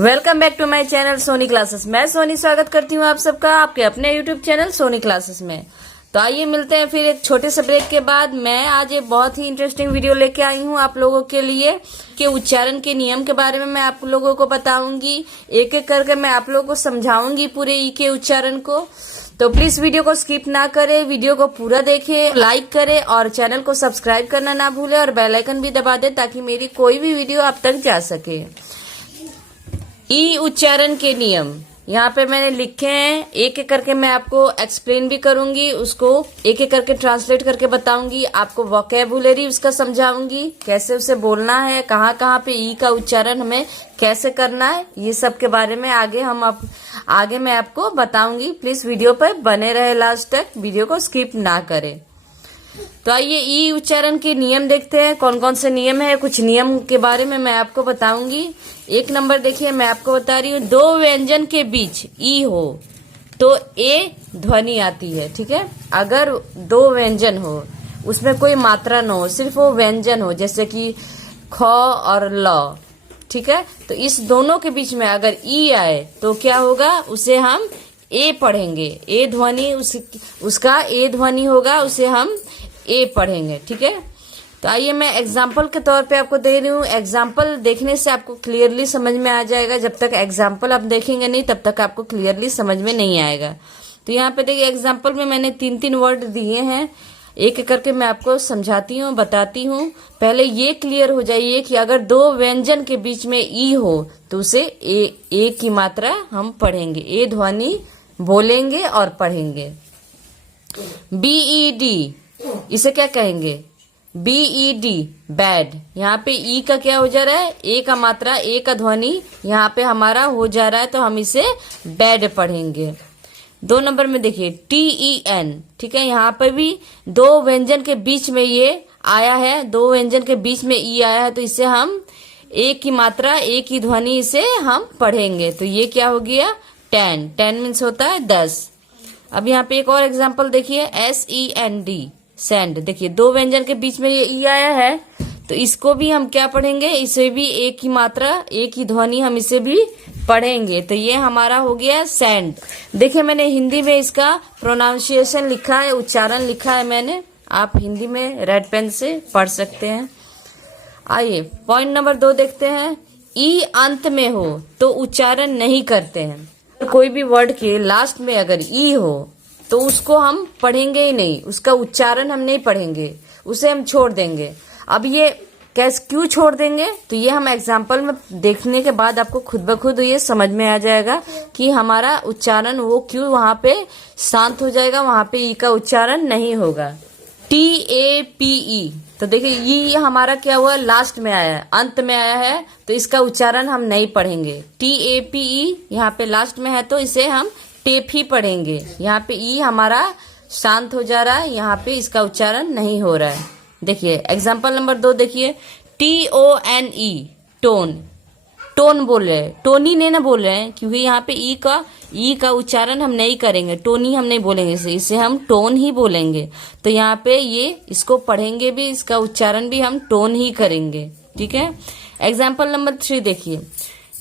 Welcome back to my channel Soni classes. मैं सोनी स्वागत करती हूँ आप सबका आपके अपने यूट्यूब चैनल सोनी क्लासेस में। तो आइए मिलते हैं फिर एक छोटे से ब्रेक के बाद। मैं आज एक बहुत ही इंटरेस्टिंग वीडियो लेके आई हूँ आप लोगों के लिए कि उच्चारण के नियम के बारे में मैं आप लोगों को बताऊंगी। एक एक करके मैं आप लोगों को समझाऊंगी पूरे ई के उच्चारण को। तो प्लीज वीडियो को स्किप ना करें, वीडियो को पूरा देखें, लाइक करें और चैनल को सब्सक्राइब करना ना भूलें और बेल आइकन भी दबा दें ताकि मेरी कोई भी वीडियो आप तक जा सके। ई उच्चारण के नियम यहाँ पे मैंने लिखे हैं, एक एक करके मैं आपको एक्सप्लेन भी करूंगी, उसको एक एक करके ट्रांसलेट करके बताऊंगी, आपको वोकैबुलरी उसका समझाऊंगी, कैसे उसे बोलना है, कहाँ कहाँ पे ई का उच्चारण हमें कैसे करना है, ये सब के बारे में आगे मैं आपको बताऊंगी। प्लीज वीडियो पर बने रहे लास्ट तक, वीडियो को स्किप ना करें। तो आइए ई उच्चारण के नियम देखते हैं, कौन कौन से नियम है। कुछ नियम के बारे में मैं आपको बताऊंगी। एक नंबर देखिए, मैं आपको बता रही हूँ, दो व्यंजन के बीच ई हो तो ए ध्वनि आती है। ठीक है, अगर दो व्यंजन हो उसमें कोई मात्रा न हो, सिर्फ वो व्यंजन हो, जैसे कि ख और ल, ठीक है, तो इस दोनों के बीच में अगर ई आए तो क्या होगा, उसे हम ए पढ़ेंगे। ए ध्वनि उसका ए ध्वनि होगा, उसे हम ए पढ़ेंगे। ठीक है, तो आइए मैं एग्जाम्पल के तौर पे आपको दे रही हूँ। एग्जाम्पल देखने से आपको क्लियरली समझ में आ जाएगा। जब तक एग्जाम्पल आप देखेंगे नहीं तब तक आपको क्लियरली समझ में नहीं आएगा। तो यहाँ पे देखिए, एग्जाम्पल में मैंने 3-3 वर्ड दिए हैं, एक एक करके मैं आपको समझाती हूँ, बताती हूँ। पहले ये क्लियर हो जाइए कि अगर दो व्यंजन के बीच में ई हो तो उसे ए की मात्रा हम पढ़ेंगे, ए ध्वनि बोलेंगे और पढ़ेंगे। BED, इसे क्या कहेंगे, BED, बैड। यहाँ पे ई का क्या हो जा रहा है, ए का मात्रा, ए का ध्वनि यहाँ पे हमारा हो जा रहा है, तो हम इसे बैड पढ़ेंगे। 2 नंबर में देखिए TEN, ठीक है, यहाँ पे भी दो व्यंजन के बीच में ये आया है, दो व्यंजन के बीच में ई आया है, तो इसे हम ए की मात्रा, ए की ध्वनि इसे हम पढ़ेंगे। तो ये क्या हो गया, 10 मीन्स होता है 10। अब यहाँ पे एक और एग्जाम्पल देखिए, SEND, सेंड। देखिए दो व्यंजन के बीच में ये ई आया है, तो इसको भी हम क्या पढ़ेंगे, इसे भी ए की मात्रा, ए की ध्वनि हम इसे भी पढ़ेंगे। तो ये हमारा हो गया सेंड। देखिए मैंने हिंदी में इसका प्रोनाउंसिएशन लिखा है, उच्चारण लिखा है मैंने, आप हिंदी में रेड पेन से पढ़ सकते हैं। आइए पॉइंट नंबर 2 देखते हैं। ई अंत में हो तो उच्चारण नहीं करते हैं। कोई भी वर्ड के लास्ट में अगर ई हो तो उसको हम पढ़ेंगे ही नहीं, उसका उच्चारण हम नहीं पढ़ेंगे, उसे हम छोड़ देंगे। अब ये कैसे, क्यों छोड़ देंगे, तो ये हम एग्जाम्पल में देखने के बाद आपको खुद ब खुद ये समझ में आ जाएगा कि हमारा उच्चारण वो क्यों वहां पे शांत हो जाएगा, वहां पे ई का उच्चारण नहीं होगा। TAPE, तो देखिए ये हमारा क्या हुआ, लास्ट में आया है, अंत में आया है, तो इसका उच्चारण हम नहीं पढ़ेंगे। TAPE यहाँ पे लास्ट में है तो इसे हम टेप ही पढ़ेंगे। यहाँ पे ई हमारा शांत हो जा रहा है, यहाँ पे इसका उच्चारण नहीं हो रहा है। देखिए एग्जाम्पल नंबर 2 देखिए, TONE, टोन, टोन बोल रहे हैं, टोनी ने ना बोल रहे हैं, क्योंकि यहाँ पे ई का उच्चारण हम नहीं करेंगे, टोनी हम नहीं बोलेंगे, इसे हम टोन ही बोलेंगे। तो यहाँ पे ये इसको पढ़ेंगे भी, इसका उच्चारण भी हम टोन ही करेंगे। ठीक है, एग्जाम्पल नंबर 3 देखिए,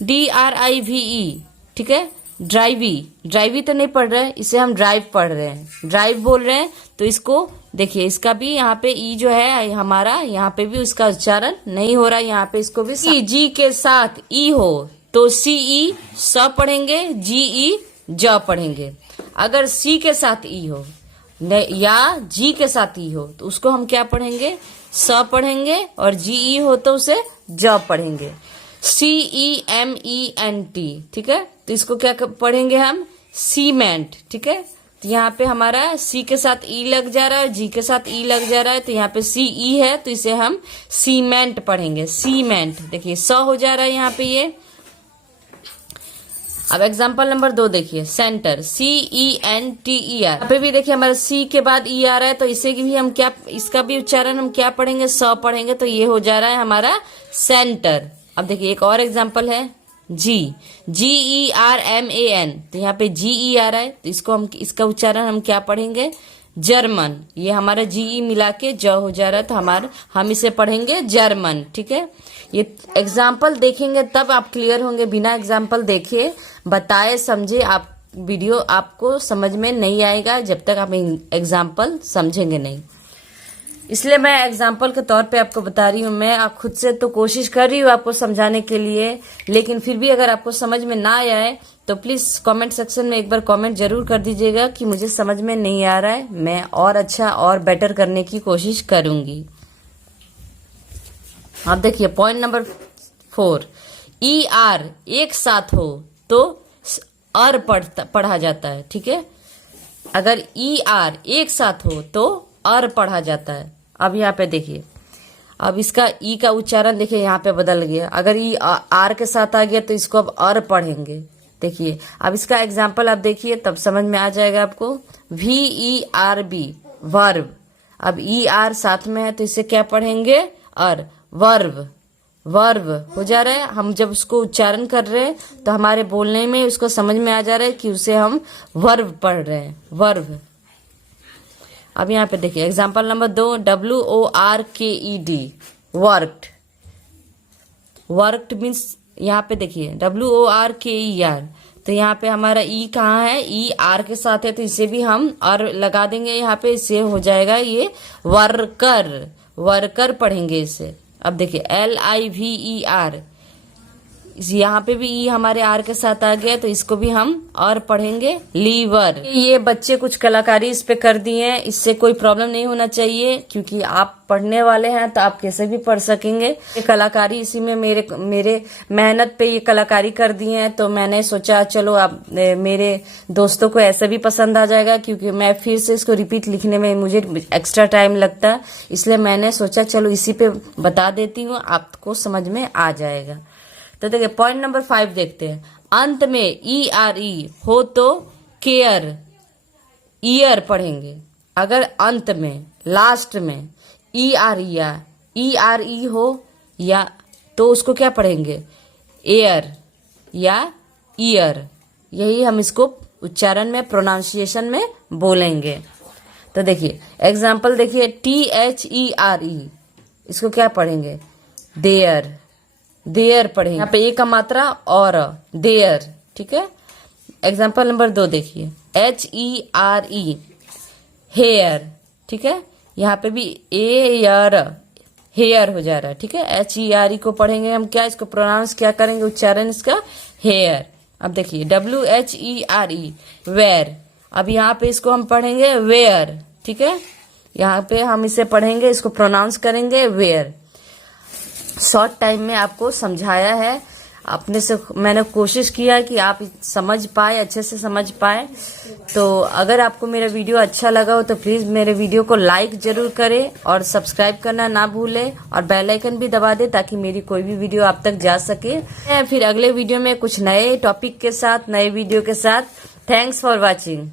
DRIVE, ठीक है, ड्राइवी तो नहीं पढ़ रहे, इसे हम ड्राइव पढ़ रहे हैं, ड्राइव बोल रहे हैं, तो इसको देखिए, इसका भी यहाँ पे ई जो है हमारा, यहाँ पे भी उसका उच्चारण नहीं हो रहा है, यहाँ पे इसको भी जी के साथ ई हो तो CE स पढ़ेंगे, GE ज पढ़ेंगे। अगर सी के साथ ई हो या जी के साथ ई हो तो उसको हम क्या पढ़ेंगे, स पढ़ेंगे, और GE हो तो उसे ज पढ़ेंगे। CEMENT, ठीक है, तो इसको क्या पढ़ेंगे हम, सीमेंट। ठीक है, तो यहाँ पे हमारा सी के साथ ई लग जा रहा है, जी के साथ ई लग जा रहा है, तो यहाँ पे CE है तो इसे हम सीमेंट पढ़ेंगे, सीमेंट। देखिए स हो जा रहा है यहाँ पे ये। अब एग्जाम्पल नंबर 2 देखिए, सेंटर, CENTER, यहाँ पे भी देखिए हमारा सी के बाद ई आ रहा है, तो इसे भी हम क्या, इसका भी उच्चारण हम क्या पढ़ेंगे, स पढ़ेंगे, तो ये हो जा रहा है हमारा सेंटर। अब देखिए एक और एग्जाम्पल है, GERMAN, तो यहाँ पे GE आ रहा है, तो इसको हम, इसका उच्चारण हम क्या पढ़ेंगे, जर्मन, ये हमारा जीई मिला के ज हो जा रहा है, तो हम इसे पढ़ेंगे जर्मन। ठीक है, ये एग्जाम्पल देखेंगे तब आप क्लियर होंगे, बिना एग्जाम्पल देखे बताए समझे आप वीडियो आपको समझ में नहीं आएगा जब तक आप एग्जाम्पल समझेंगे नहीं। इसलिए मैं एग्जाम्पल के तौर पे आपको बता रही हूँ। मैं आप खुद से तो कोशिश कर रही हूँ आपको समझाने के लिए, लेकिन फिर भी अगर आपको समझ में ना आए तो प्लीज कमेंट सेक्शन में एक बार कमेंट जरूर कर दीजिएगा कि मुझे समझ में नहीं आ रहा है, मैं और अच्छा और बेटर करने की कोशिश करूंगी। आप देखिए पॉइंट नंबर 4, ई आर एक साथ हो तो अर पढ़ा जाता है। ठीक है, अगर ई आर एक साथ हो तो अर पढ़ा जाता है। अब यहाँ पे देखिए, अब इसका ई का उच्चारण देखिए यहाँ पे बदल गया। अगर ई आर के साथ आ गया तो इसको अब अर पढ़ेंगे। देखिए अब इसका एग्जाम्पल आप देखिए तब समझ में आ जाएगा आपको। VERB वर्ब, अब ई आर साथ में है तो इसे क्या पढ़ेंगे? अर, वर्ब। वर्ब हो जा रहा है, हम जब उसको उच्चारण कर रहे हैं तो हमारे बोलने में उसको समझ में आ जा रहा है कि उसे हम वर्ब पढ़ रहे हैं, वर्ब। अब यहाँ पे देखिए example number 2, WORKED worked. Worked means यहाँ पे देखिए WORKER, तो यहाँ पे हमारा ई कहाँ है? ई आर के साथ है तो इसे भी हम और लगा देंगे यहाँ पे, इससे हो जाएगा ये वर्कर। वर्कर पढ़ेंगे इसे। अब देखिए LIVER, यहाँ पे भी ई हमारे आर के साथ आ गया तो इसको भी हम और पढ़ेंगे लीवर। ये बच्चे कुछ कलाकारी इस पे कर दिए हैं, इससे कोई प्रॉब्लम नहीं होना चाहिए क्योंकि आप पढ़ने वाले हैं तो आप कैसे भी पढ़ सकेंगे। ये कलाकारी इसी में मेरे मेहनत पे ये कलाकारी कर दिए हैं, तो मैंने सोचा चलो आप मेरे दोस्तों को ऐसा भी पसंद आ जाएगा, क्योंकि मैं फिर से इसको रिपीट लिखने में मुझे एक्स्ट्रा टाइम लगता है, इसलिए मैंने सोचा चलो इसी पे बता देती हूँ, आपको समझ में आ जाएगा। तो देखिए पॉइंट नंबर 5 देखते हैं। अंत में ERE हो तो केयर, ईयर पढ़ेंगे। अगर अंत में लास्ट में ERE हो या तो उसको क्या पढ़ेंगे? एयर या ईयर। यही हम इसको उच्चारण में प्रोनाउंसिएशन में बोलेंगे। तो देखिए एग्जाम्पल देखिए, THERE इसको क्या पढ़ेंगे? देयर। देयर पढ़ेंगे, यहाँ पे ए का मात्रा और देयर। ठीक है, एग्जाम्पल नंबर 2 देखिए, HERE हेयर। ठीक है, यहाँ पे भी एयर हेयर हो जा रहा है। ठीक है, HERE को पढ़ेंगे हम क्या? इसको प्रोनाउंस क्या करेंगे? उच्चारण इसका हेयर। अब देखिए WHERE वेयर, अब यहाँ पे इसको हम पढ़ेंगे वेयर। ठीक है, यहाँ पे हम इसे पढ़ेंगे, इसको प्रोनाउंस करेंगे वेयर। शॉर्ट टाइम में आपको समझाया है, अपने से मैंने कोशिश किया कि आप समझ पाए, अच्छे से समझ पाए। तो अगर आपको मेरा वीडियो अच्छा लगा हो तो प्लीज मेरे वीडियो को लाइक जरूर करें और सब्सक्राइब करना ना भूलें और बेल आइकन भी दबा दें ताकि मेरी कोई भी वीडियो आप तक जा सके। फिर अगले वीडियो में कुछ नए टॉपिक के साथ, नए वीडियो के साथ। Thanks for watching.